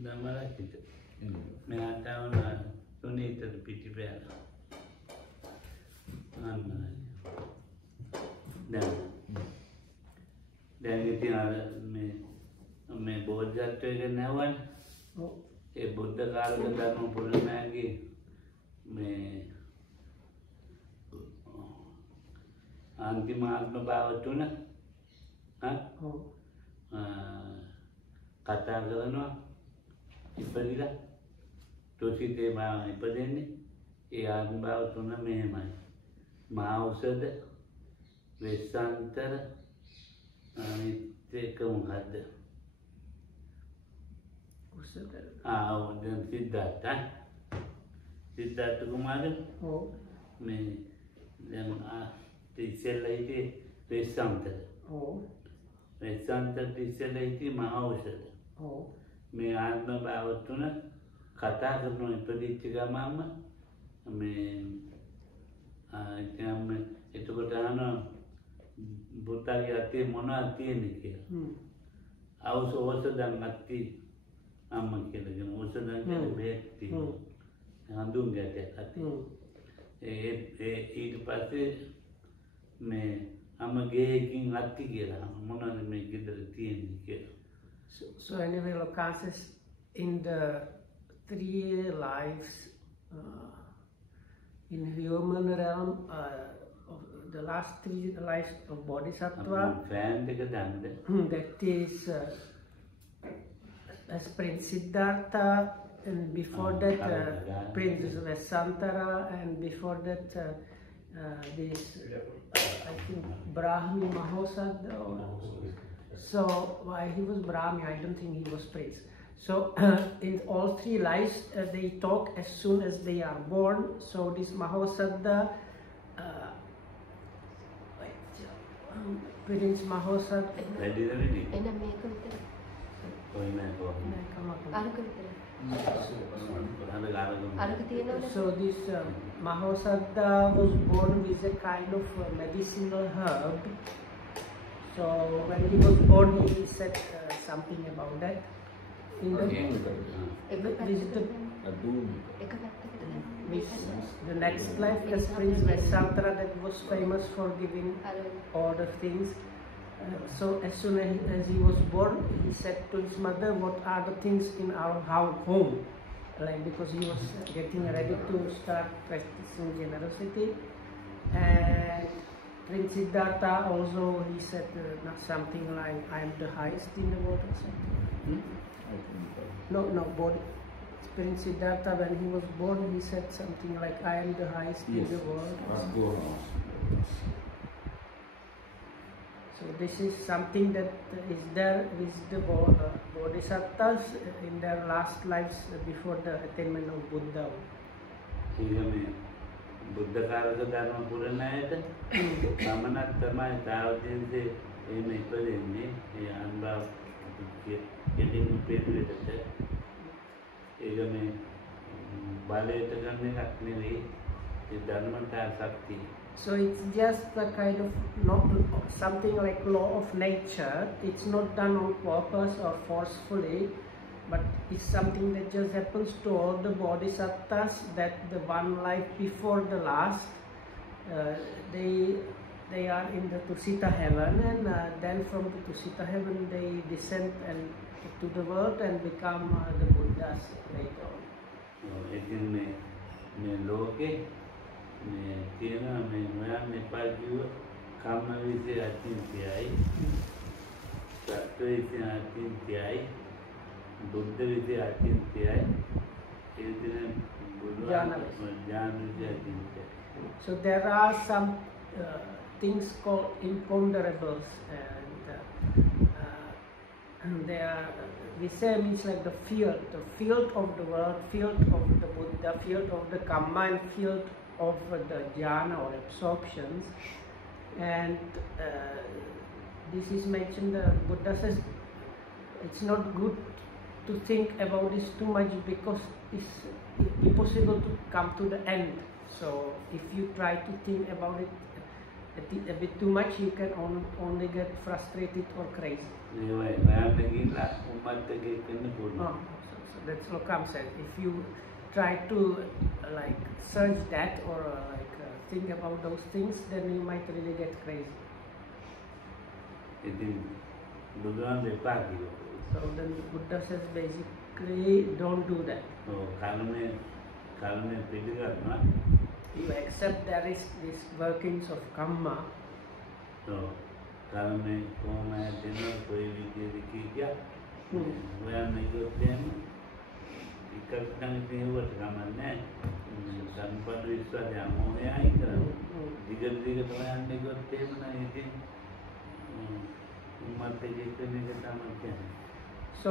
Kita mengatakan sunyi terpiti bela. Dan itu me Buddha tu ke nawan. Buddha kalau kita mempunyai lagi me antima atma bawa tu na, kata kerana ipadila, tosi te bawa ipadeni, atma bawa tu na memang mausad, vesantara, itu kemudian. Dan Siddhartha kemarin, yang tisel itu vesantara, vesantara tisel itu mausad. Me atma bawa tu na kata kerana ipaditiga mama, itu katakan buta hati mana hati ni kira. Aus dan hati amma kira kan aus dan kira berhati. Handung gaya hati. Itu pasti me amma gaya king hati kira. Mana me kita hati ni kira. So anyway, Lokasis, in the 3 lives in human realm, the last 3 lives of Bodhisattva, that is as Prince Siddhartha, and before that Prince Vesantara, and before that this I think Brahmi Mahosaddha. So while he was Brahmi, I don't think he was Prince. So in all 3 lives, they talk as soon as they are born. So this Mahosaddha, Prince Mahosaddha. So this Mahosaddha was born with a kind of medicinal herb. So when he was born, he said something about that. In the next life, as Prince Vesantara, that was famous for giving all the things. So as soon as he was born, he said to his mother, "What are the things in our home?" Like, because he was getting ready to start practicing generosity. And Prince Siddhartha also, he said something like, "I am the highest in the world," or something. No, Prince Siddhartha, when he was born, he said something like, "I am the highest in the world." So this is something that is there with the Bodhisattvas in their last lives before the attainment of Buddha. Buddha karaka dharma purana itu, mamanat tamai tahu jenis ini ini amba getting prepared itu, ini balai tekan ni katni ni dharma ta sakti. So it's just a kind of not something like law of nature. It's not done on purpose or forcefully, but it's something that just happens to all the bodhisattvas, that the one life before the last, they are in the Tusita heaven, and then from the Tusita heaven they descend and to the world and become the Buddhas later on. Tiada memang Nepal juga kama visi atin tiai, satu visi atin tiai, Buddha visi atin tiai, itu Buddha jana visi atin tiai. So there are some things called imponderables, and they are, we say, means like the field of the world, field of the Buddha, field of the Kamma, and field of the jhana or absorptions. And this is mentioned, Buddha says it's not good to think about this too much because it's impossible to come to the end. So if you try to think about it a bit too much, you can only get frustrated or crazy. So that's what Kam said. If you try to like search that or think about those things, then you might really get crazy. So then Buddha says basically don't do that. You accept there is these workings of karma. So karma koma dinner koi vikya where make your them ikatang thing kamanne sanpad viswa jamo hai kar digat where make your them na itin ummate jitne ke tamakya. So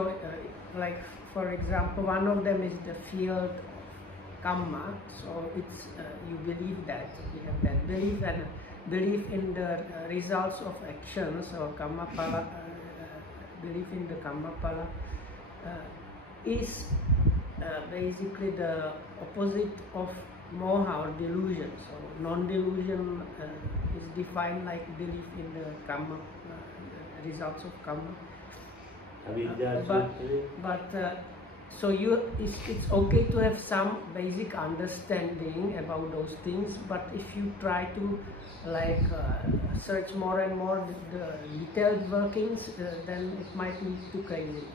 like for example, one of them is the field karma. So it's you believe that you have that belief, and belief in the results of actions or karma pala. Belief in the karma pala is basically the opposite of moha or delusion. So non-delusion is defined like belief in the karma results of karma. So it's okay to have some basic understanding about those things, but if you try to like search more and more the detailed workings, then it might lead to crazy.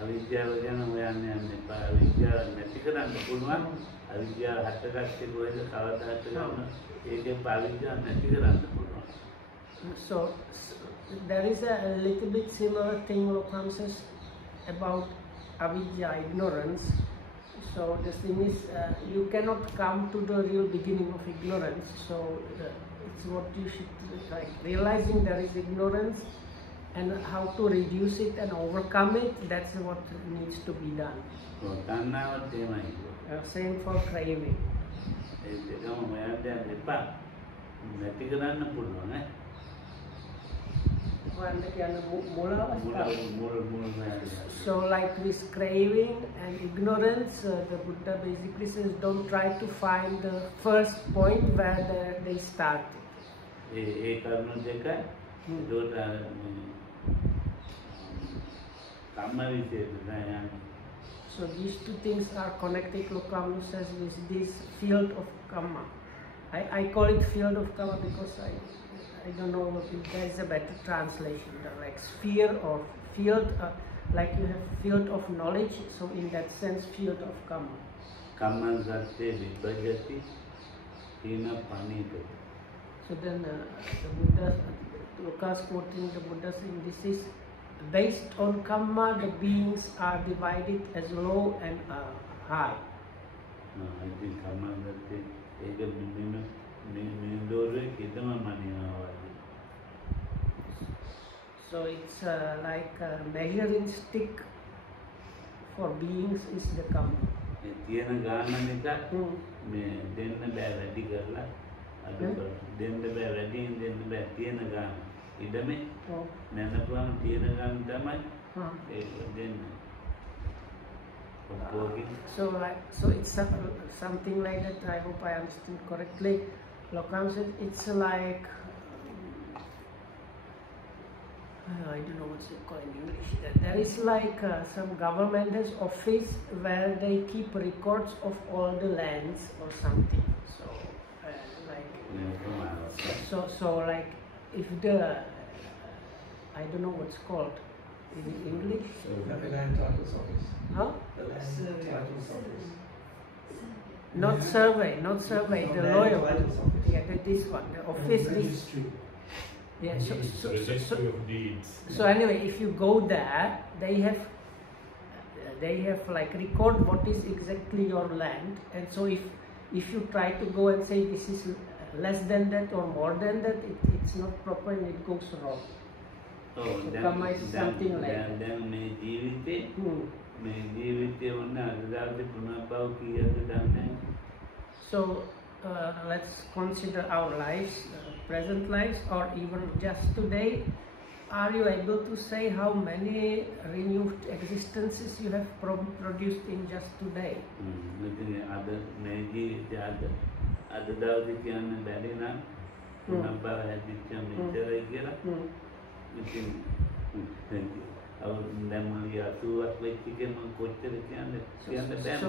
Avidya vajana hoyanne avidya නැති කරන්න පුළුවන් avidya හටගත්තේ කොහෙද කවදා හටගන්න ඒකේ අවිද්‍යාව නැති කරන්න පුළුවන්. So there is a little bit similar thing Lokam says about avidya, ignorance. So the thing is you cannot come to the real beginning of ignorance. So it's what you should like realizing there is ignorance and how to reduce it and overcome it. That's what needs to be done. Same for craving. So like this craving and ignorance, the Buddha basically says don't try to find the first point where they started. So these two things are connected, Lokamu says, with this field of karma. I call it field of karma because I don't know if there is a better translation. Like sphere or field, like you have field of knowledge, so in that sense, field of karma. So then the Buddha, Lukas quoting the Buddha saying, this is based on karma, the beings are divided as low and high. I think karma so it's like a measuring stick for beings is the karma. So it's something like that. I hope I understood correctly. Lokam said it's like I don't know what's it called in English. There is like some government office where they keep records of all the lands or something. So so like if the I don't know what's called in English. The land titles office. Huh? The land titles office. Not survey, the lawyer one. Yeah, this one, the office. Registry. Yeah, Registry of deeds. So anyway, if you go there, they have like record what is exactly your land, and so if you try to go and say this is less than that or more than that, it's not proper and it goes wrong. Oh, so karma is something like that. Then So let's consider our lives, present lives, or even just today. are you able to say how many renewed existences you have produced in just today? Mungkin ada energi, ada dawai yang dari nan, nampak ada yang mencari kira, mungkin awak dah melihat tu apa yang mengkotor So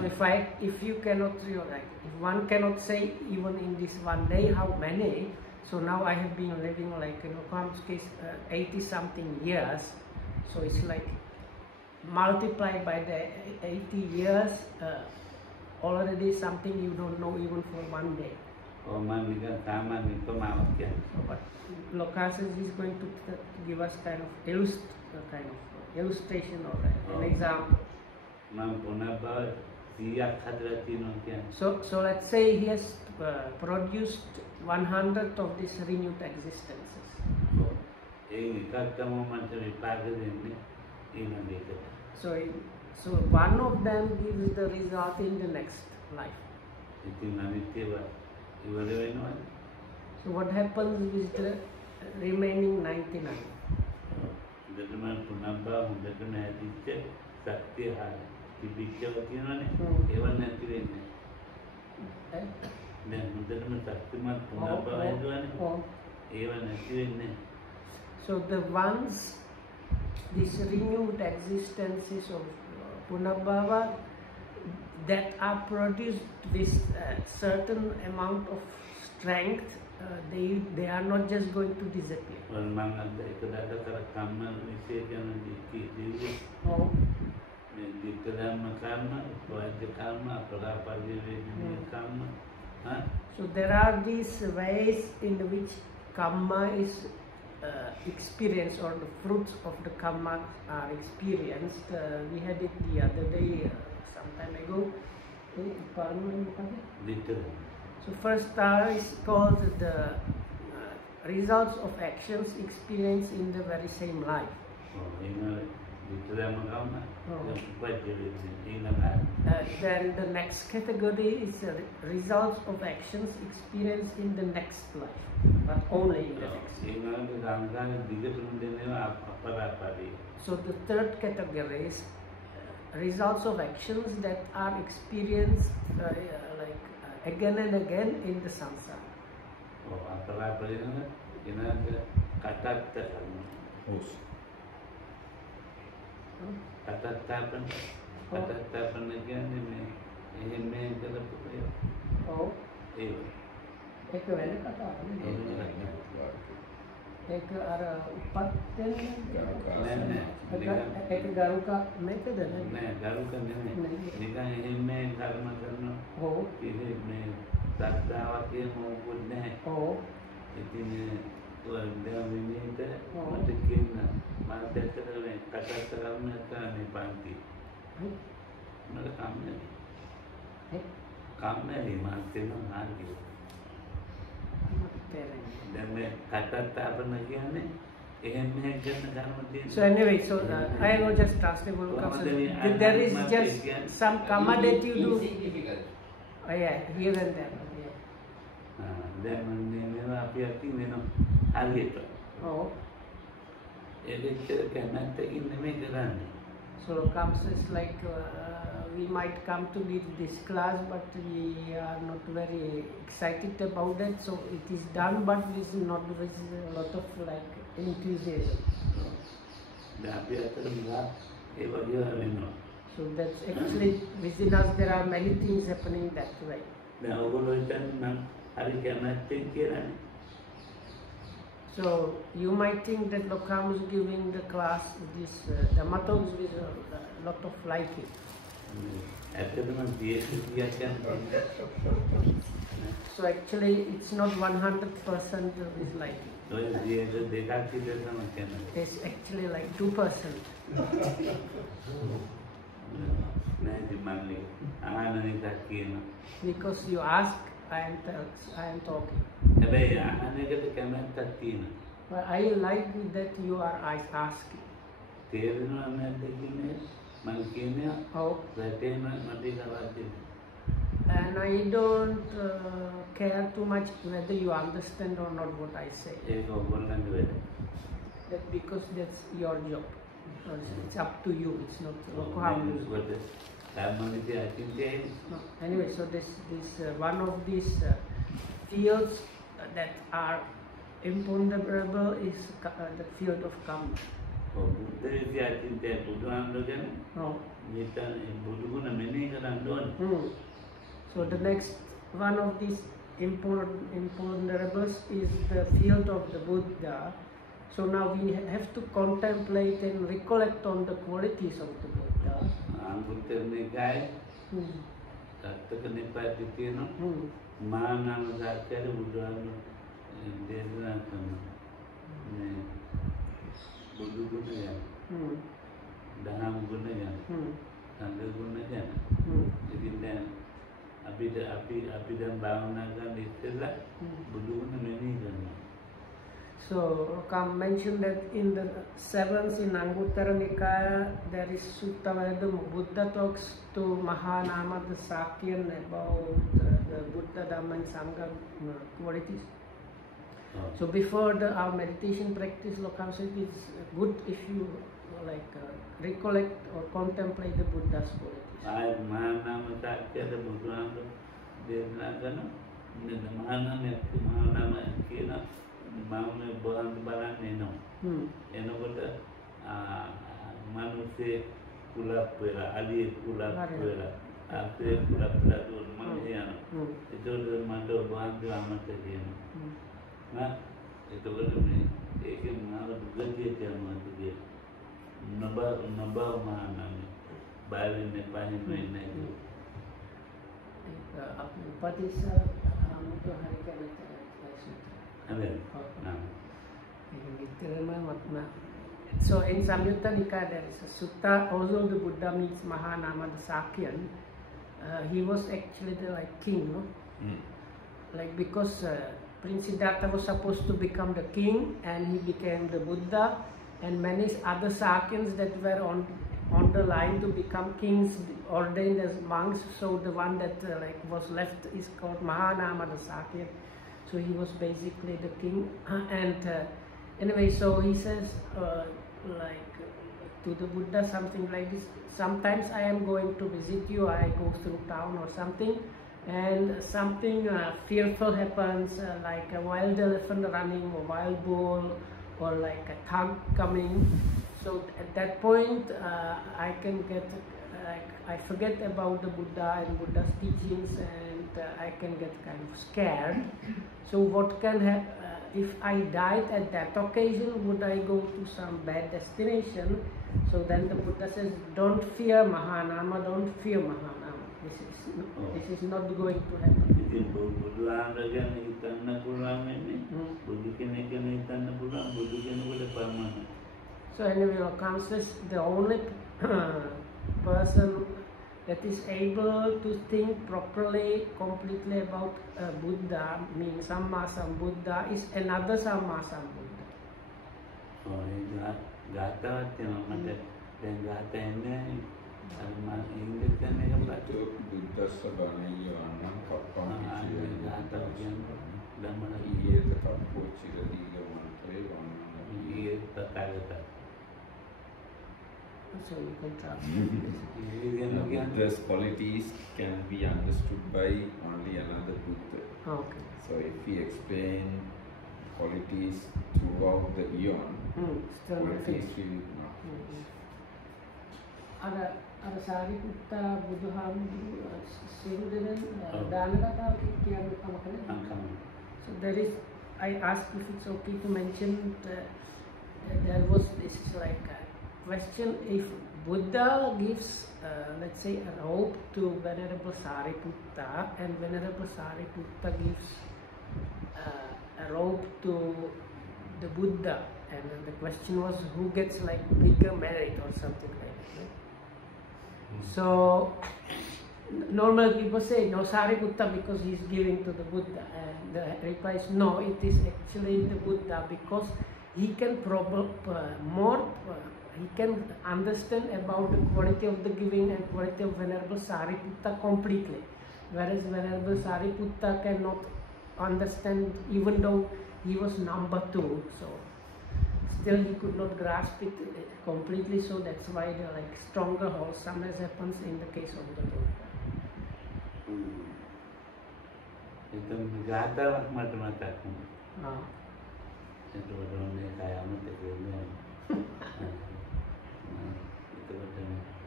if you cannot realize, if one cannot say even in this one day how many, so now I have been living like in Okam's case 80 something years, so it's like multiplied by the 80 years, already something you don't know even for one day. Oh, man, sama ni pemahaman. But Lokasis is going to give us kind of illustration or an example. So let's say he has produced 100 of these renewed existences. So one of them gives the result in the next life. So what happens with the remaining 99? So the ones, these renewed existences of Punabhava that are produced with certain amount of strength, they are not just going to disappear. So there are these ways in which karma is experienced, or the fruits of the karma are experienced. We had it the other day, some time ago. So first is called the results of actions experienced in the very same life. Then the next category is results of actions experienced in the next life, but only in the next. So the third category is results of actions that are experienced again and again in the samsara. एक उपत्य एक गारुका में तो नहीं गारुका नहीं निकाह में कर्म करना हो इधर में तात्कालिक मौजूद नहीं हो इतने तो देवनी ते मतलब कि ना मानते चले कथा चला में का नहीं पाती मतलब काम नहीं मानते ना हार गए So anyway, so I will just translate. There is just some karma that you do. Oh yeah, here and there. Oh. So comes is like we might come to lead this class, but we are not very excited about it. So it is done, but with not with a lot of like enthusiasm. So that's actually within us. There are many things happening that way. So you might think that Lokam is giving the class this Dhamma talks with a lot of liking. So actually it's not 100% is liking. It's actually like 2%. Because you ask, I am talking. But I like that you are asking. Oh. And I don't care too much whether you understand or not what I say. that because that's your job. It's up to you. It's not No. Anyway, so this one of these fields that are imponderable is the field of karma. No. So the next one of these imponderables is the field of the Buddha. So now we have to contemplate and recollect on the qualities of the Buddha. So, Kam mentioned that in the 7th in Anguttara Nikaya, there is sutta where the Buddha talks to Mahanama the Sakyan about the Buddha, Dhamma and Sangha qualities. So before our meditation practice, Lokam said it's good if you recollect or contemplate the Buddha's qualities. So in Samyutta Nikaya there is a sutta, although the Buddha means Mahanama the Sakyan, he was actually the king, no? Because Prince Siddhartha was supposed to become the king and he became the Buddha, and many other Sakyans that were on the line to become kings ordained as monks. So the one that was left is called Mahanama the Sakyan. So he was basically the king, and anyway, so he says to the Buddha something like this: sometimes I am going to visit you, I go through town or something, and something fearful happens, like a wild elephant running, or wild bull, or like a thug coming. So at that point, I can get, I forget about the Buddha and Buddha's teachings, and I can get kind of scared. So what can happen, if I died at that occasion, would I go to some bad destination? So then the Buddha says, don't fear Mahanama, don't fear Mahanama. This is not going to happen. So anyway, Lokam says the only person that is able to think properly, completely about Buddha, means Samma Sambuddha, is another Samma Sambuddha. So you can translate. Buddha's qualities can be understood by only another Buddha. Okay. So if we explain qualities throughout the eon, qualities will not finish. Ada Sariputta Buddhahamudru Sirudenen Danagata Kiyamakana. So there is, I asked if it's okay to mention there was this question: if Buddha gives, let's say, a robe to Venerable Sariputta, and Venerable Sariputta gives a robe to the Buddha, and the question was who gets bigger merit or something like that. Right? So normally people say no, Sariputta because he's giving to the Buddha, and the reply is no, it is actually the Buddha because he can he can understand about the quality of the giving and quality of Venerable Sariputta completely, whereas Venerable Sariputta cannot understand, even though he was number 2. still he could not grasp it completely, so that's why the like stronger wholesomeness happens in the case of the Buddha. एकदम गाताවක් මට මතක් වුණා. එතකොට මේ කයමත් කියන්නේ එතකොට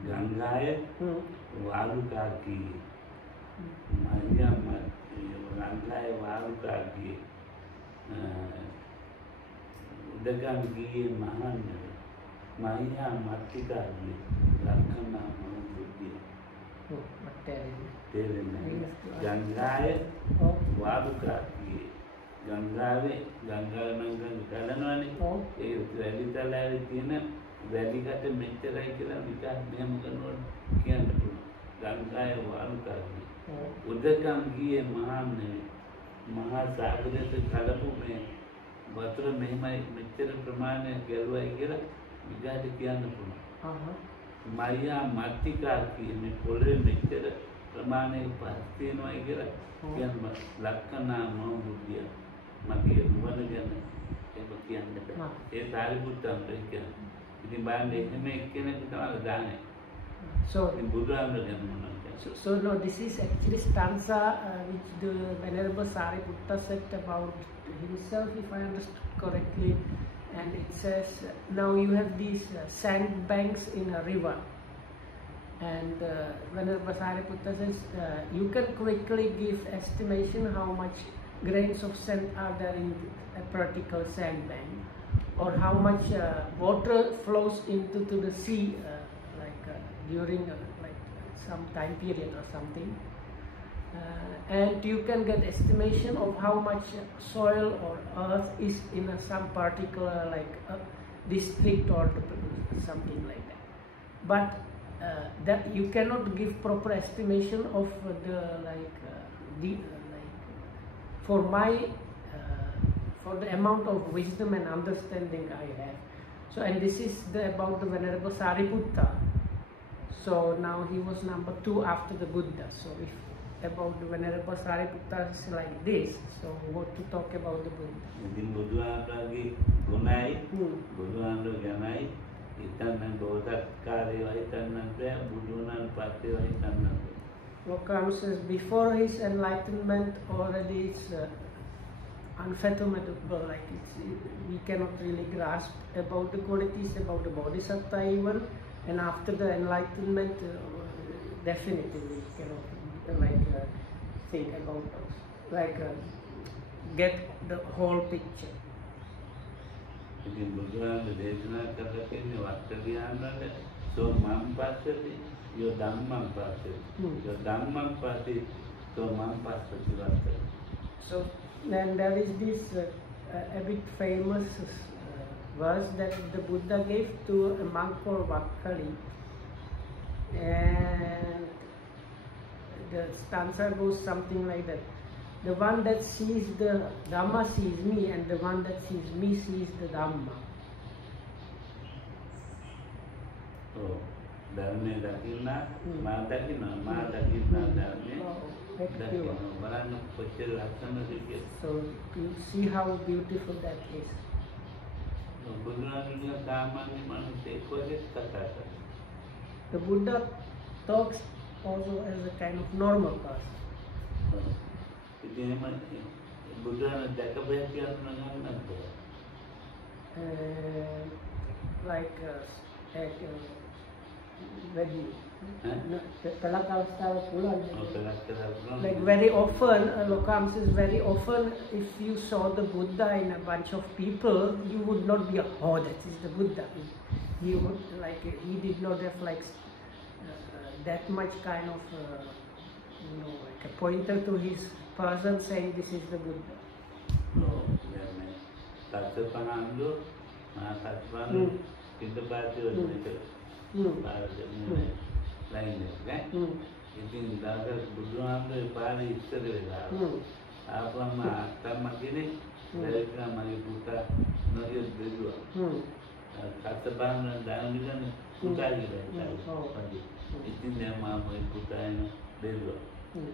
ගංගාය වාලුකාකී මරියම් ගංගාය වාලුකාකී උදගම් ගියේ මහන්න මරියා මත්තිකාගේ ලක්ෂණ මොහොතේ ගංගාය වාලුකාකී ගංගාවේ ගංගානංගන් කලනවනේ ඒ වැලි තලාවේ තියෙන වැලිකට මෙච්චරයි කියලා විතර මෙහෙම කරනකොට කියන්න පුළුවන්. ගංගාය වාලුකාකී උදගම් ගියේ මහන්නේ මහා සාගරයට කලපු මේ වතුර මෙහෙමයි මෙච්චර ප්‍රමාණයක් ගැලුවයි කියලා විගාට කියන්න පුළුවන්. මයියා මත්තිකා කියන්නේ පොළවේ මෙච්චර ප්‍රමාණයක් පස් තියෙනවායි කියලා කියන්න ලක්කනා මොහොතිය මගේ නුවණ ගැන ඒක කියන්න බෑ. ඒ සාරිපුත්තන් කියන්නේ. ඉතින් බලන්න එහෙම එක්කෙනෙක් තමයි දාන්නේ. So no, this is actually stanza which the Venerable Sariputta said about himself, if I understood correctly, and it says, now you have these sand banks in a river, and Venerable Sariputta says, you can quickly give estimation how much grains of sand are there in a particular sand bank, or how much water flows into the sea during some time period or something, and you can get estimation of how much soil or earth is in some particular district or something like that. But that you cannot give proper estimation of for the amount of wisdom and understanding I have. So, and this is about the Venerable Sariputta. So now he was number 2 after the Buddha. So if about the Venerable Sariputta is like this, so what to talk about the Buddha? Lokam says before his enlightenment already it's unfathomable, we cannot really grasp about the qualities about the Bodhisattva even. And after the enlightenment, definitely we cannot think about those, get the whole picture. So then there is this a bit famous verse that the Buddha gave to a monk called Vakkali, and the stanza goes something like that: the one that sees the Dhamma sees me, and the one that sees me sees the Dhamma. Oh, Dhamma dakina, ma dakina, Dhamma. So you see how beautiful that is. The Buddha talks also as a kind of normal person. Like very often, Lokam says, very often if you saw the Buddha in a bunch of people, you would not be, oh, that is the Buddha. He would he did not have that much kind of a pointer to his person saying this is the Buddha. ඉතින් දාගස් බුදුහාමුදුරේ පාරේ ඉස්සර වෙලා ආපම අත්තම්ම කෙනෙක් දැරිකා මගේ පුතා නොරිය බෙදුවා කත්තබාන දානිගන පුතා කියලා ඉතින් දැන් මාමයි පුතා එන බෙදුවා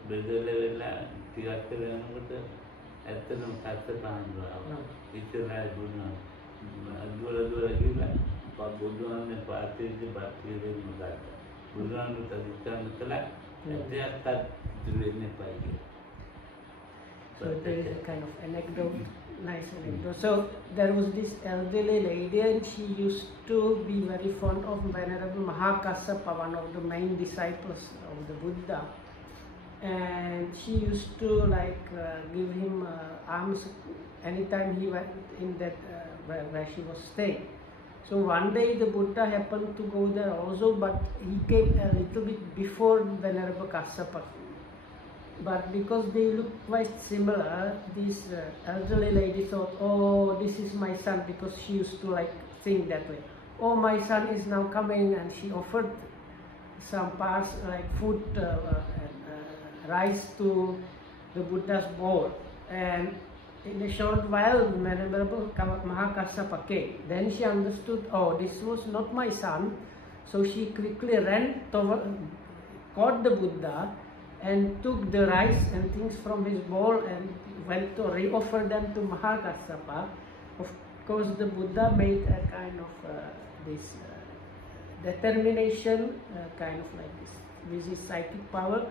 බෙදලා වෙලා ටිකක් කරනකොට ඇත්තටම කත්තබාන දුවා ඉස්සරහා දුන්නා dua lagi lah. Pak Buddha ne parti di parti di Buddha. Buddha nu tadi kan telah. Dia tak dulu ne pagi. So there is a kind of anecdote, nice anecdote. So there was this elderly lady and she used to be very fond of Venerable Mahakassapa, one of the main disciples of the Buddha. And she used to give him alms anytime he went in that where she was staying. So one day the Buddha happened to go there also, but he came a little bit before Venerable Kassapa. But because they look quite similar, this elderly lady thought, oh, this is my son, because she used to think that way. Oh, my son is now coming, and she offered some parts like food, rice to the Buddha's bowl. And in a short while, Venerable Mahakassapa came. Then she understood, oh, this was not my son. So she quickly ran toward, caught the Buddha, and took the rice and things from his bowl and went to re-offer them to Mahakassapa. Of course, the Buddha made a kind of this determination, kind of like this, with his psychic power.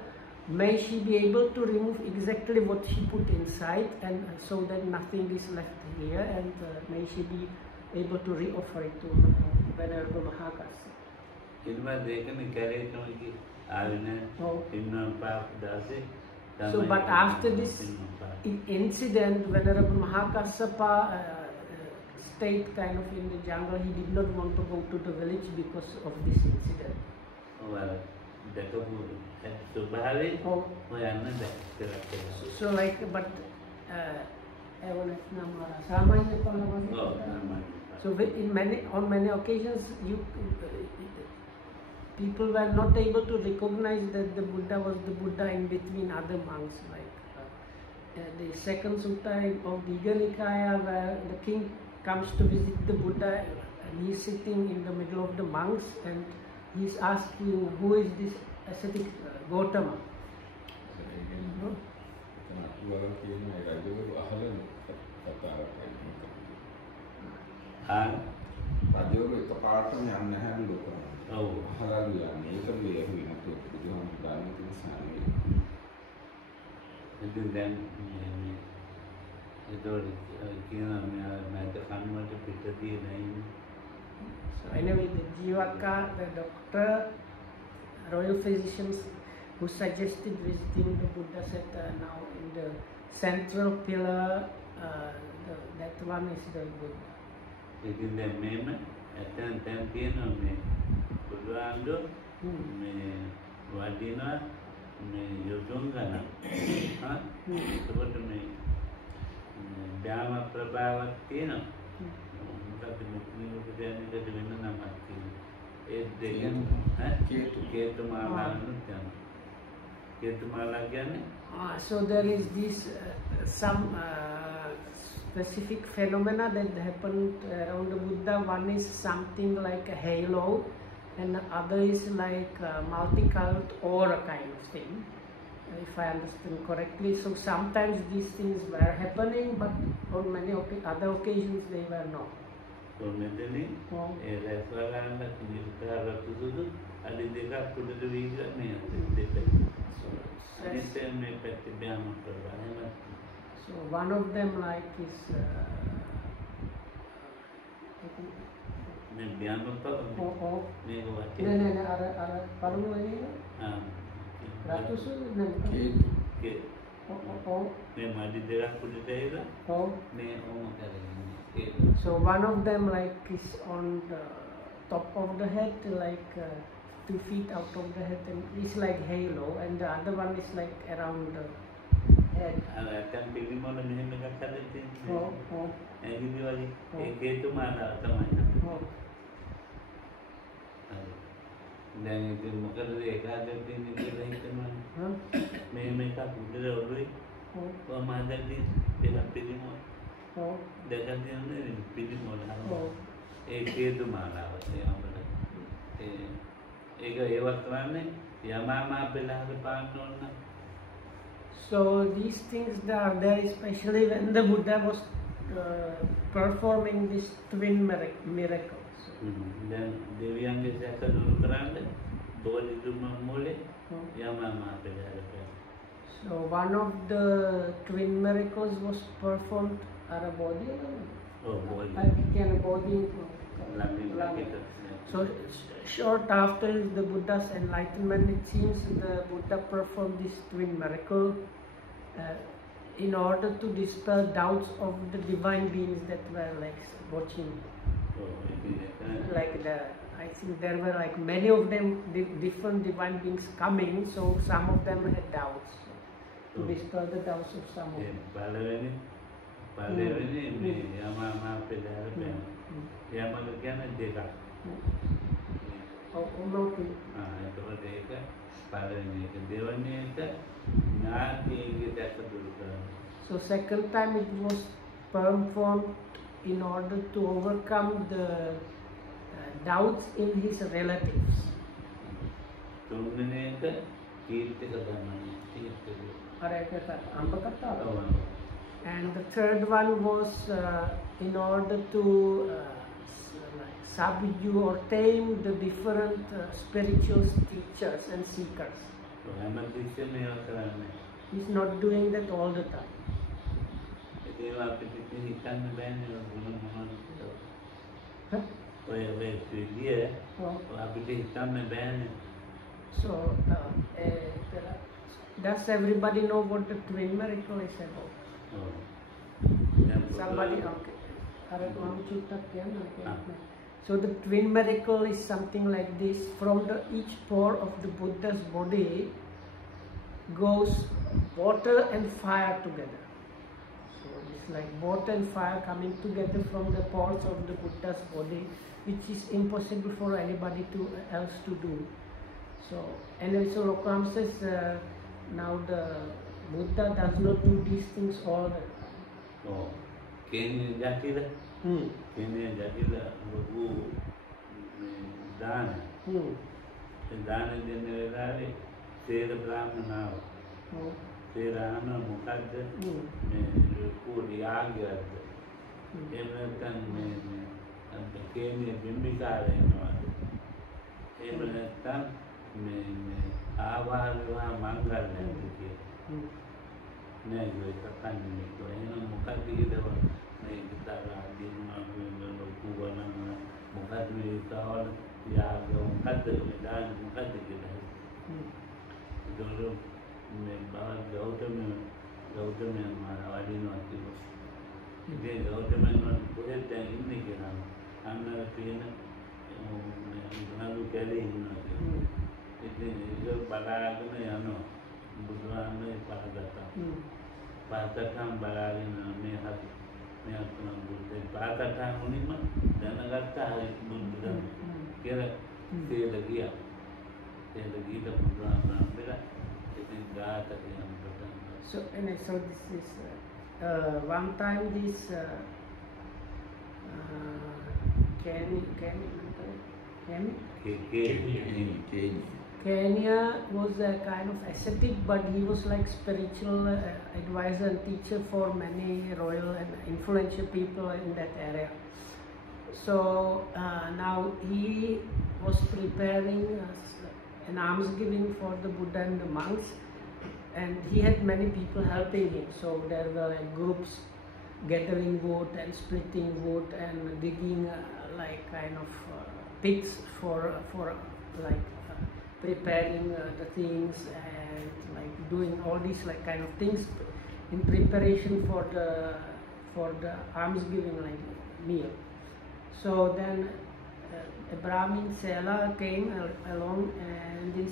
May she be able to remove exactly what she put inside, and so that nothing is left here, and may she be able to re-offer it to Venerable Mahakassapa. So, but after this incident, Venerable Mahakassapa stayed kind of in the jungle. He did not want to go to the village because of this incident. So but so on many occasions people were not able to recognize that the Buddha was the Buddha in between other monks, the second sutta of Digha Nikaya, where the king comes to visit the Buddha and he is sitting in the middle of the monks and he is asking, who is this ascetic Gautama? So anyway, the Jivaka, the doctor, royal physicians who suggested visiting the Buddha said now in the central pillar, that one is the Buddha. Within the meme, at 10 piano, Buddha, Vadina, Yotungana, what to me, Dama Prabhava Tino, so there is this some specific phenomena that happened around the Buddha. One is something like a halo, and the other is like a multicolored aura kind of thing, if I understand correctly. So sometimes these things were happening, but on many other occasions they were not. So mentally, so one of them is so one of them is on the top of the head, 2 feet out of the head, and it's like halo, and the other one is like around the head. So these things are there especially when the Buddha was performing these twin miracles. Then Devyanga Sakaduru Karanda, Bodi Duma Mule, Yamama Pedara. So one of the twin miracles was performed at a body. Oh, body. Can a body. So short after the Buddha's enlightenment, it seems the Buddha performed this twin miracle in order to dispel doubts of the divine beings that were like watching. Like I think there were like many of them, different divine beings coming. So some of them had doubts. To dispel the doubts of some of them. So second time it was performed in order to overcome the doubts in his relatives. And the third one was in order to subdue or tame the different spiritual teachers and seekers. He's not doing that all the time. So, does everybody know what the twin miracle is about? Somebody, okay. So the twin miracle is something like this. From each pore of the Buddha's body goes water and fire together. So it's like water and fire coming together from the pores of the Buddha's body, which is impossible for anybody else to do. So anyway, so Lokam says now the Buddha does not do these things all the time. Oh, Kenya Jakila? Kenya Jakila, Lugu Dana. Dana generale, Sera Brahmana, Sera Anna Mukadda, Puri Agyad, Emerton, Kenya Bimbika, Emerton, Ava Mangal, Negro, Kakaniko, Mukadi, Negitara, Kubana, Mukadi, Yago, Mukadi, Mukadi, Gautam and Maravadino. They Gautam and put it in Nikiram. I'm not a trainer, Nalu Kelly. It is a Balagano, Budwana, Patatam Balagina may have Patatam Unima, then Agata is Buddha. Get a say the Gia. Say the Gita Budana, it is that again. So, and so this is one time this Kenya was a kind of ascetic, but he was like spiritual advisor and teacher for many royal and influential people in that area. So now he was preparing an almsgiving for the Buddha and the monks, and he had many people helping him. So there were like groups gathering wood and splitting wood and digging like kind of pits for like preparing the things and like doing all these like kind of things in preparation for the almsgiving like meal. So then a Brahmin Sela came along and he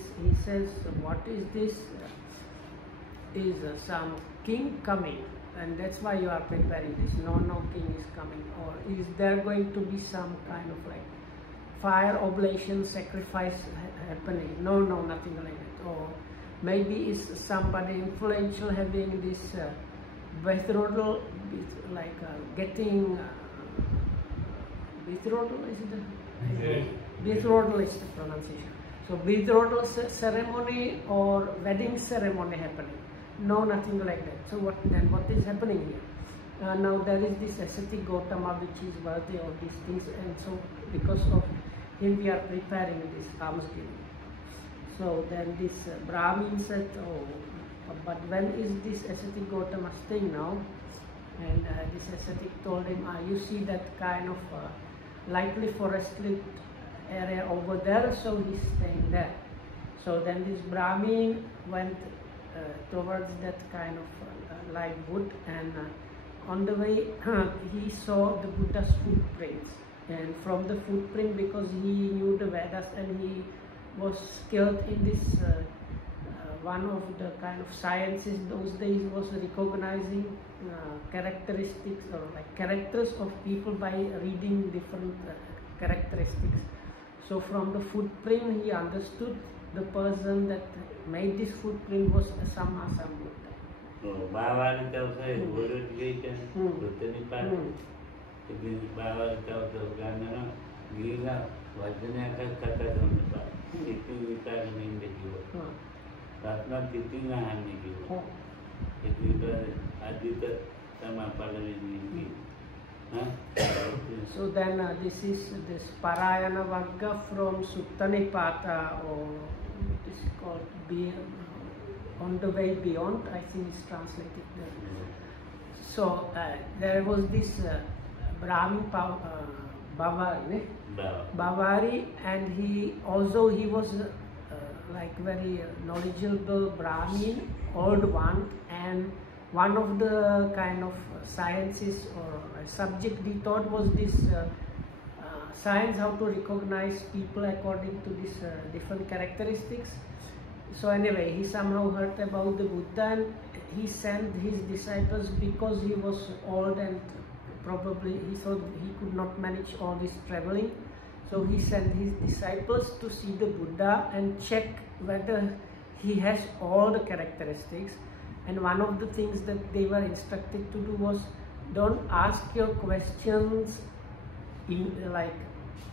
says, "What is this? Is some king coming, and that's why you are preparing this? No king is coming, or is there going to be some kind of like fire oblation sacrifice happening? No, nothing like that. Or maybe is somebody influential having this betrothal, like getting betrothal, is it? Betrothal is the pronunciation. So betrothal ceremony or wedding ceremony happening? No, nothing like that. So what is happening here? now there is this ascetic Gautama which is worthy of these things, and so because of him we are preparing this almsgiving. So then this Brahmin said, oh, but when is this ascetic Gautama staying now? And this ascetic told him, you see that kind of lightly forested area over there, so he's staying there. So then this Brahmin went towards that kind of light wood, and on the way he saw the Buddha's footprints, and from the footprint, because he knew the Vedas and he was skilled in this one of the kind of sciences those days was recognizing characteristics or like characters of people by reading different characteristics. So from the footprint he understood the person that made this footprint was a Samasa Buddha. Bawal tells verification, Buddha-2022. It is Bawal tells Gandhana, Gila, Vajanaka Katakamasa. It is in the Gila. That's not sitting on the Gila. It is Adita Samapalavini. So then this is this Parayana Varga from Suttanipata, or it is called On the Way Beyond, I think it's translated there. So there was this Brahmin Bavari, and he was like very knowledgeable Brahmin, old one, and one of the kind of sciences or subject he taught was this science how to recognize people according to these different characteristics. So anyway, he somehow heard about the Buddha, and he sent his disciples because he was old and probably he thought he could not manage all this traveling. So he sent his disciples to see the Buddha and check whether he has all the characteristics. And one of the things that they were instructed to do was, don't ask your questions in like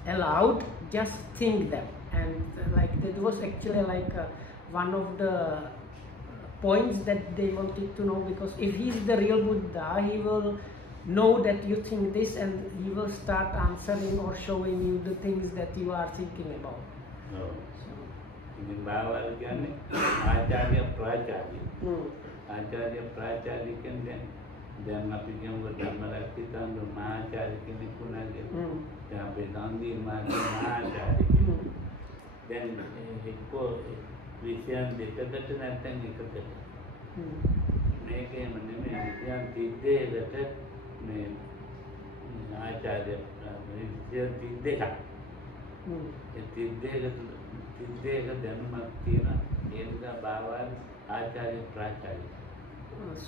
aloud, just think them. And like that was actually like one of the points that they wanted to know, because if he is the real Buddha, he will know that you think this and he will start answering or showing you the things that you are thinking about. No. In Bawal again, Acharya Pracharya. Acharya Pracharya can then appear with Dhammarakita and the Mahacharya Kunagil, then Vedandi Mahacharya. Then Vishan Dikatan and then Nikatan. Make him a name, Vishan Dikate, Acharya Vishan Dikate.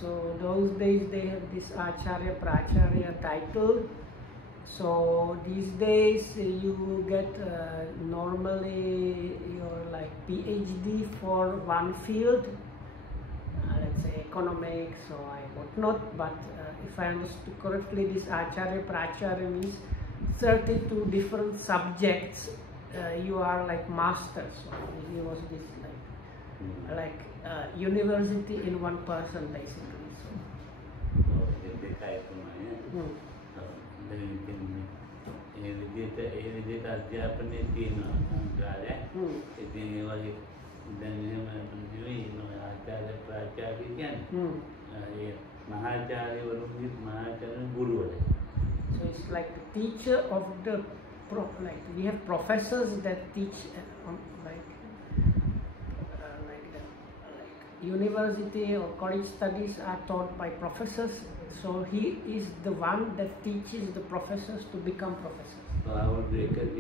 So those days they have this Acharya Pracharya title. So these days you get normally your like PhD for one field, let's say economics or whatnot. But if I understood correctly, this Acharya Pracharya means 32 different subjects. You are like masters. So he was this like university in one person basically. So it's like the teacher of the like we have professors that teach university or college studies are taught by professors. So he is the one that teaches the professors to become professors. So I would recommend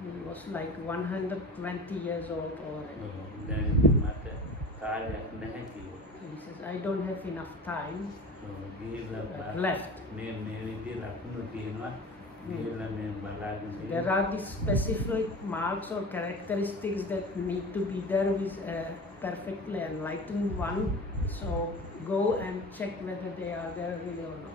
He was like 120 years old already. He says, I don't have enough time left. There are these specific marks or characteristics that need to be there with a perfectly enlightened one. So go and check whether they are there really or not.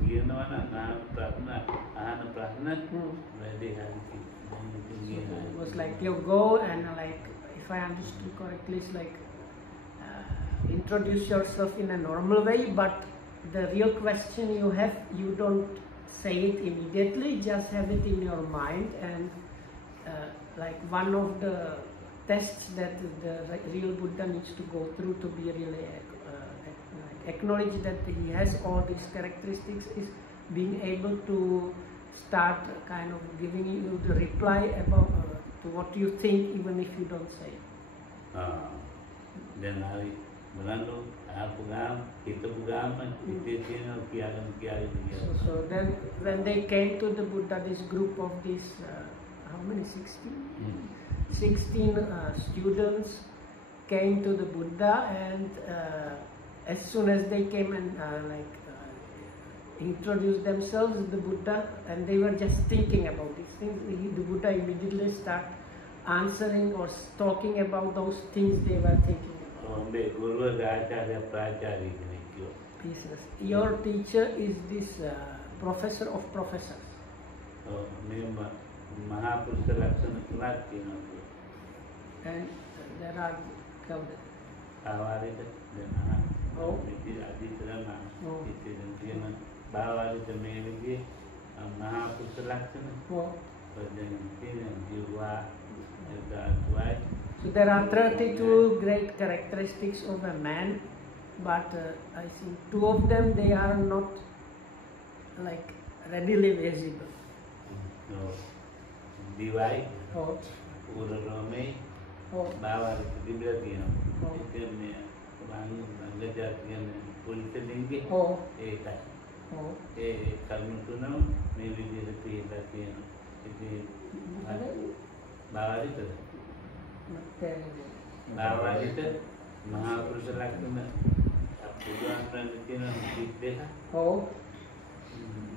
It was like you go and like, if I understood correctly, it's like introduce yourself in a normal way, but the real question you have, you don't say it immediately, just have it in your mind. And like one of the tests that the real Buddha needs to go through to be really acknowledge that he has all these characteristics is being able to start kind of giving you the reply about to what you think, even if you don't say it. Then so then when they came to the Buddha, this group of these, how many, 16? 16 students came to the Buddha, and as soon as they came and introduced themselves, the Buddha, and they were just thinking about these things, the Buddha immediately started answering or talking about those things they were thinking about. Pieces. Your teacher is this professor of professors. And there are counted. Oh. So there are 32 great characteristics of a man, but I think 2 of them, they are not like readily visible. Divide. Oh. Urarame. Oh. Bawa dibilang itu politik tinggi. Oh. Tak. Oh. Kalau tu nama, maybe dia lebih lagi itu bawa itu. Bawa itu Mahapurusha Lakshmana. Buddha-2022 kita. Oh.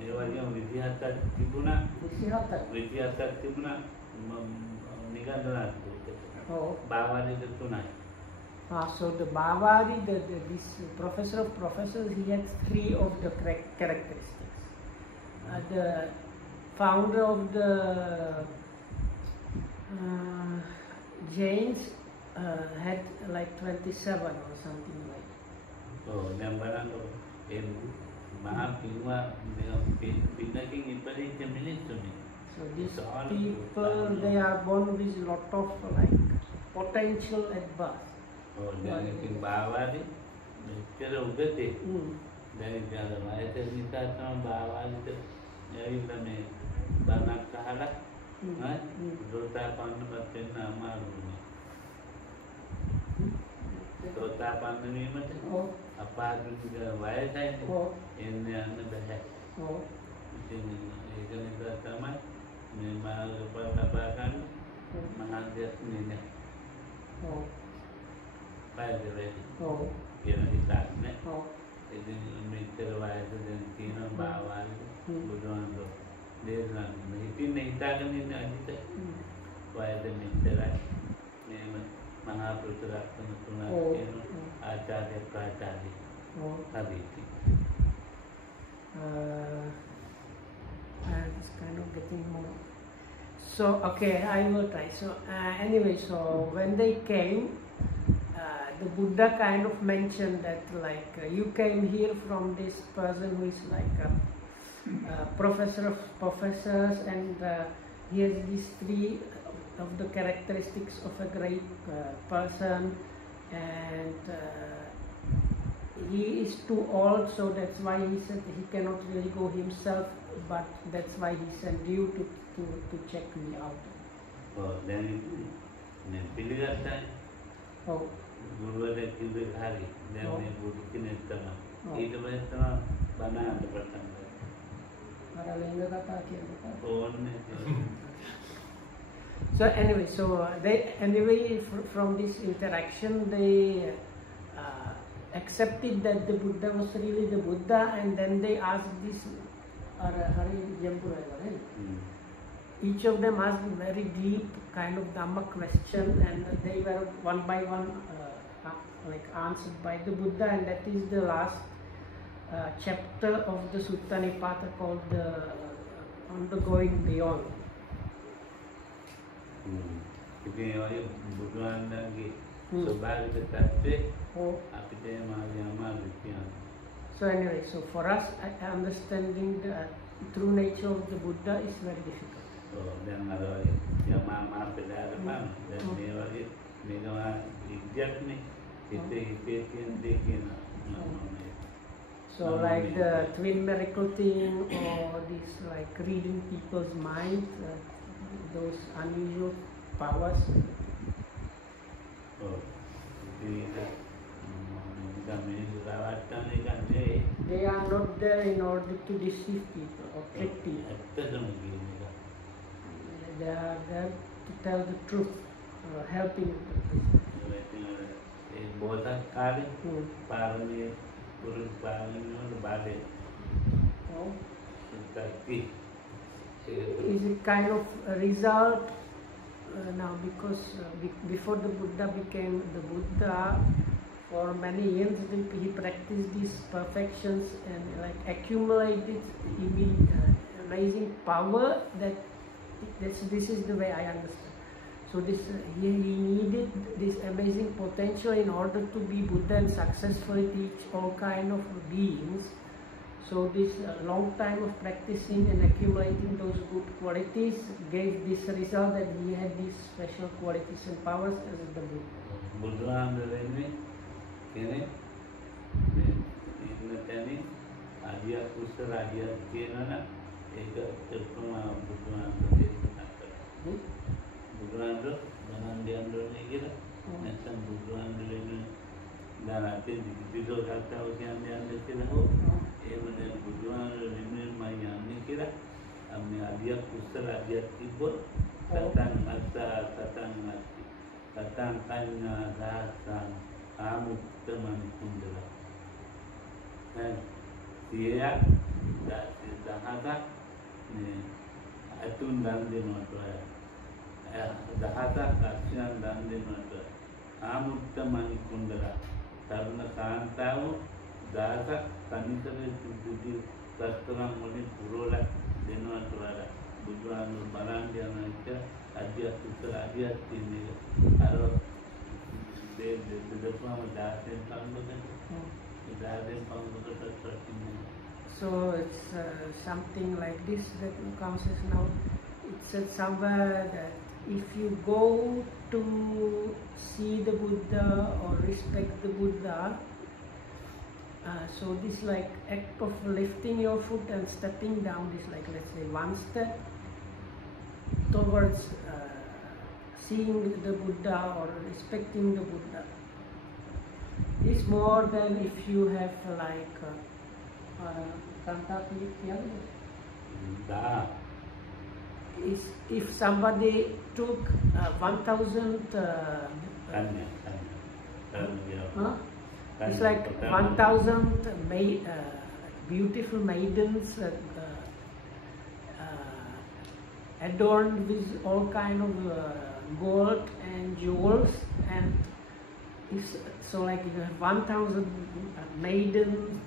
Yang Vidya Tibuna. Vidya Tibuna meninggal Oh. Bawa itu tunai. So the Bhavadi, this professor of professors, he had 3 of the characteristics. The founder of the Jains had like 27 or something like. Oh, yang barang yang maaf cuma pindaking ipari cemini suni. So these people, they are born with a lot of like potential at birth. Oh, dan yang bawa ni, cara ugat ni. Dari cara mana tu kita sama bawa ni tu, jadi kami banyak kahalat, dota pandu macam nama ni. Dota pandu ni macam apa juga wajah saya ini anda dah. Ini kita sama, memang lepas menghadir ni. Baik lagi. Yang kita ni. Jadi mikir wajah dan kena bawa Buddha-2022. Dia nak itu ni kita kan ini aja. Wajah mikir lagi. Memang Mahapurusha Lakshmana kena acara pracara. Tadi. It's kind of getting more. So okay, I will try. So anyway, so when they came, the Buddha kind of mentioned that like you came here from this person who is like a professor of professors, and he has these 3 of the characteristics of a great person, and he is too old, so that's why he said he cannot really go himself, but that's why he sent you to check me out. Oh, then pilih kata. Oh. Guru ada kibir hari, dan guru kini tama. Itu macam bana ada pertama. Para lengga kata kira. Oh, so anyway, from this interaction, they accepted that the Buddha was really the Buddha, and then they asked this. Each of them asked very deep kind of Dhamma question, and they were one by one like answered by the Buddha, and that is the last chapter of the Sutta Nipata called the Undergoing Beyond. ඉතින් ඔය බුදුන්වහන්සේගේ ස්වභාවික தත්ත්වය අපිට මාගේ අමාරු කියනවා. So anyway, so for us, understanding the true nature of the Buddha is very difficult. දැන් අර වගේ යමා මාපෙදාර බං දැන් මේ වගේ මේවා විද්‍යාත්මක හිතේ තියෙන දේ කියනවා. So like the twin miracle thing or this like reading people's mind, those unusual powers. They are not there in order to deceive people or trick people. They are there to tell the truth, helping people. Is a kind of a result now because before the Buddha became the Buddha, for many years he practiced these perfections and like accumulated amazing power that this is the way I understand. So this he needed this amazing potential in order to be Buddha and successfully teach all kind of beings. So this long time of practicing and accumulating those good qualities gave this result that he had these special qualities and powers as the Buddha. So it's something like this that comes as now. It said somewhere that if you go to see the Buddha or respect the Buddha, so this like act of lifting your foot and stepping down is like, let's say, one step towards seeing the Buddha or respecting the Buddha. It's more than if you have like if somebody took 1,000 it's like 1,000 beautiful maidens adorned with all kind of gold and jewels, and so like you have 1,000 maidens,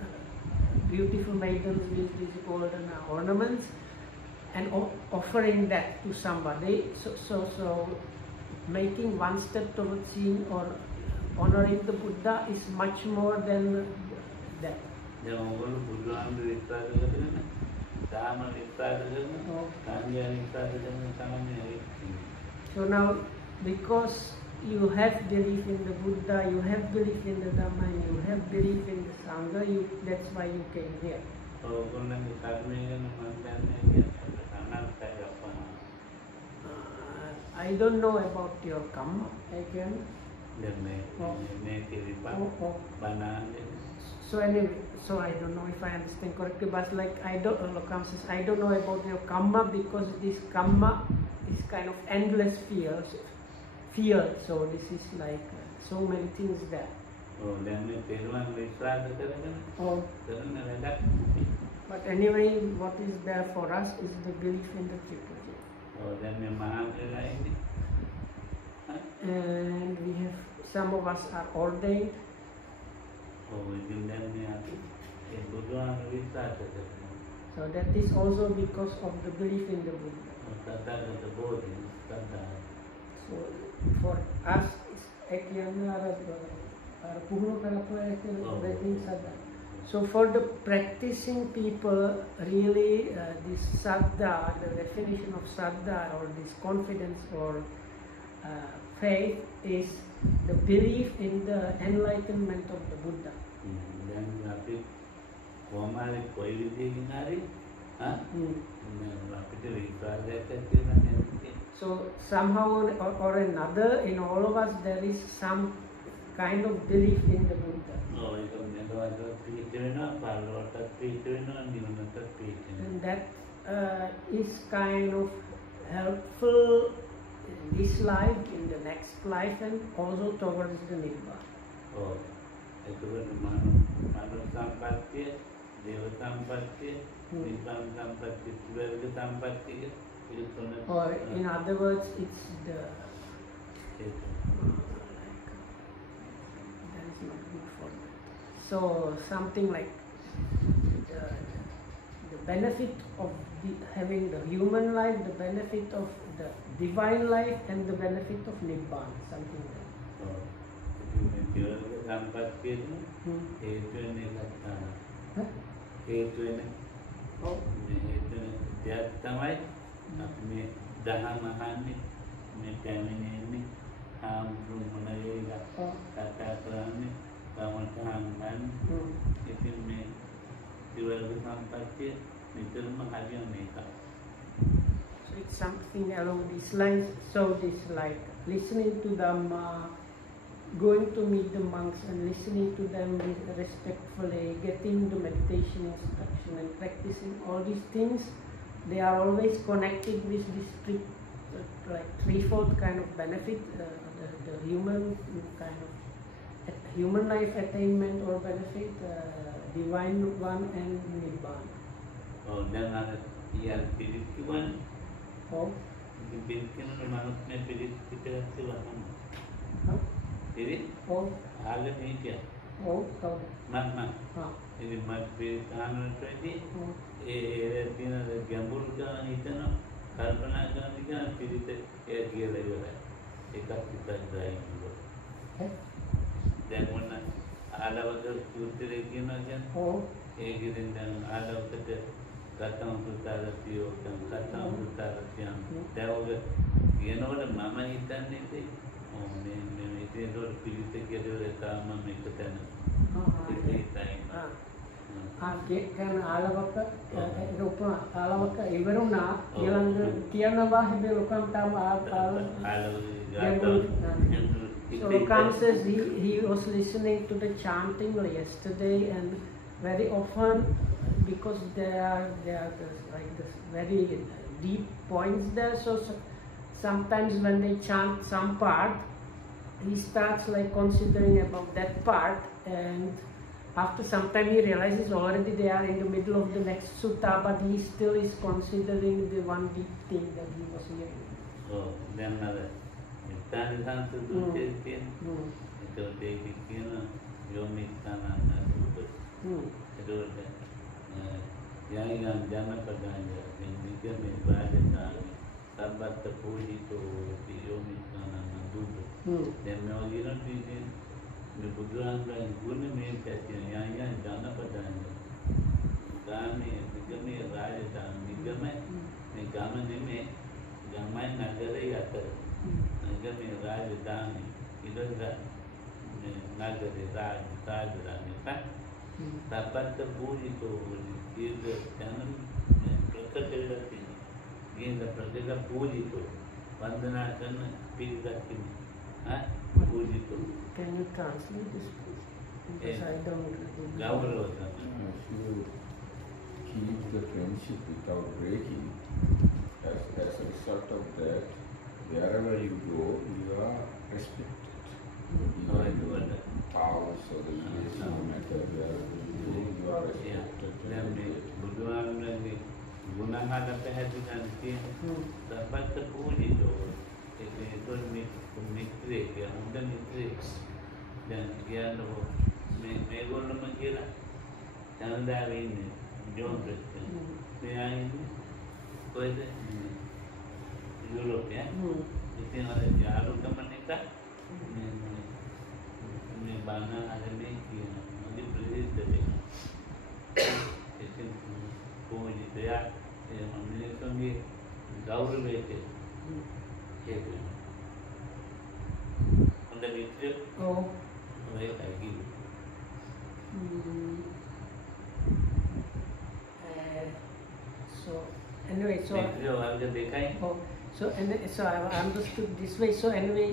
beautiful maidens with these golden ornaments, and offering that to somebody. So making one step towards seeing or honoring the Buddha is much more than that. So now, because you have belief in the Buddha, you have belief in the Dhamma, and you have belief in the Sangha, that's why you came here. I don't know about your karma again. So anyway, so I don't know if I understand correctly, but like I don't know about your karma, because this karma is kind of endless field. So this is like so many things there. But anyway, what is there for us is the belief in the Triple. And we have, some of us are ordained. ඒ බුදුහාම විශ්වාස කරනවා. So that is also because of the belief in the Buddha. තථාගත බෝධි සද්ධා. So for us, so for the practicing people, really this saddha, the definition of saddha or this confidence or faith is the belief in the enlightenment of the Buddha. So somehow or another, in all of us there is some kind of belief in the Buddha. And that is kind of helpful in this life, in the next life, and also towards the Nibbana. Or in other words, it's the that is not good for that. So something like the benefit of having the human life, the benefit of the divine life, and the benefit of Nibbana, something like that. So it's something along these lines. So this like listening to Dhamma, going to meet the monks and listening to them respectfully, getting the meditation instruction and practicing all these things, they are always connected with this like threefold kind of benefit, the human kind of human life attainment or benefit, divine one, and Nibbana. Oh, then yeah, one. Oh. Oh. Oh, Mama. Ini masih anu tadi. Tina gambar kan itu no. Kalpana kan itu kan pilih dia lagi lah. Ekat kita jalan dulu. Dan mana ada waktu curti lagi macam. Gitu dan ada waktu kata untuk tarik dia, kata untuk tarik dia. Dah waktu dia nak mama itu ni tu. Itu pilih sekali orang sama mereka tanah. Kan alawaka rupa alawaka ibaruna ilang tiana bah be lokam tam So Lokam says he was listening to the chanting yesterday, and very often, because there are like this very deep points there, so sometimes when they chant some part, he starts like considering about that part, and after some time he realizes already they are in the middle of the next sutta, but he still is considering the one deep thing that he was hearing. Oh, then another. Itu dia bikin yomi tanah itu. Itu yang jangan percaya. Yang dia membaca sahabat terpuji itu yomi tanah itu. Dan mereka bikin kebutuhan dan guna mereka yang jangan percaya. Kami kami raja dan kami ini jangan negara atas. Kami rajdhani itu enggak nagari rajdhani kan dapat terpuji itu jangan perketirati ini perkara puji itu vandana dan pilgati puji itu. Can you translate this please? Because I don't gaurav if you keep the friendship without breaking, as a result of that, wherever you go, you are respected. Even in the towns or the villages, no matter where you go, you are respected. Buddha ni guna ada perhatian sih, dapat terpuji tu. Itu misteri, yang mungkin misteri, dan dia lo megol lo mengira, හැමදාම ඉන්නේ John Preston. මෙයා ඉන්නේ කොහෙද? යුරෝපේ. ඉතින් අර යාළුකම එක මේ බාන ආදමේ කියන මොදි ප්‍රසිද්ධ දෙයක්. ඉතින් කොහොමද දෙයක් ඒ මිනිස්සුන්ගේ ගෞරවයට හේතු වෙනවා. හොඳ මිත්‍රයෙක් ඔය කයි. So anyway, so මිත්‍රයෝ වර්ග දෙකයි. so I understood this way. So anyway,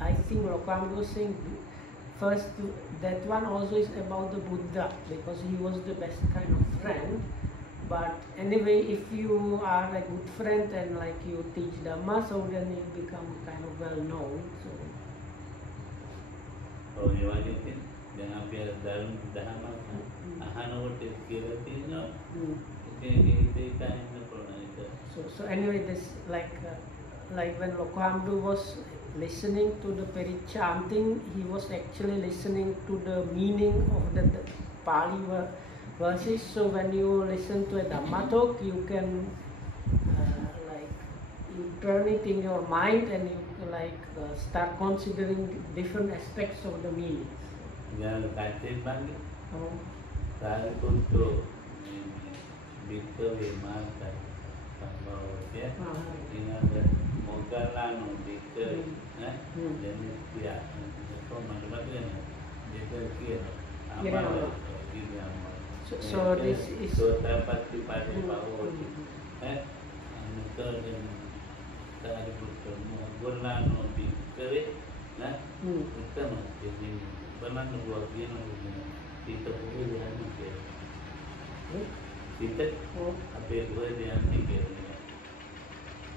I think Lokam was saying first that one also is about the Buddha because he was the best kind of friend. But anyway, if you are a good friend and like you teach Dhamma, so then you become kind of well known. So. Oh, you want to then appear Dhamma අහනකොට කියලා තියෙනවා. ඒ time So anyway, this like when Lokamdu was listening to the Perichanting, he was actually listening to the meaning of the Pali verses. So when you listen to a Dhamma talk, you can you turn it in your mind and you start considering different aspects of the meaning. Yeah, that's it, Bandi. Sariputto Bhikkave Mata Sambhavate Inada Moggallano Bhikkave Denitya So Mandamatana Bhikkave So this is Sotapatti Pati Bhavati Sariputto Moggallano Bhikkave Uttama Banana Buagino Kita boleh dia mikir. Kita apa yang boleh dia mikir.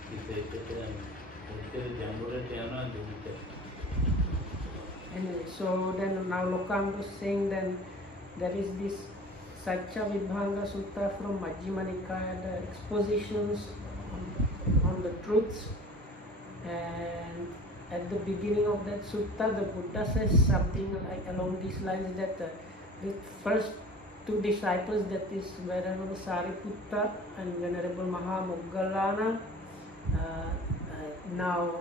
Kita jamur tiada juga. Anyway, so then now Lokam was saying then there is this Satya Vibhanga Sutta from Majjhima Nikaya, the expositions on the truths, and at the beginning of that sutta, the Buddha says something like along these lines that the first two disciples, that is Venerable Sariputta and Venerable Maha Moggallana, now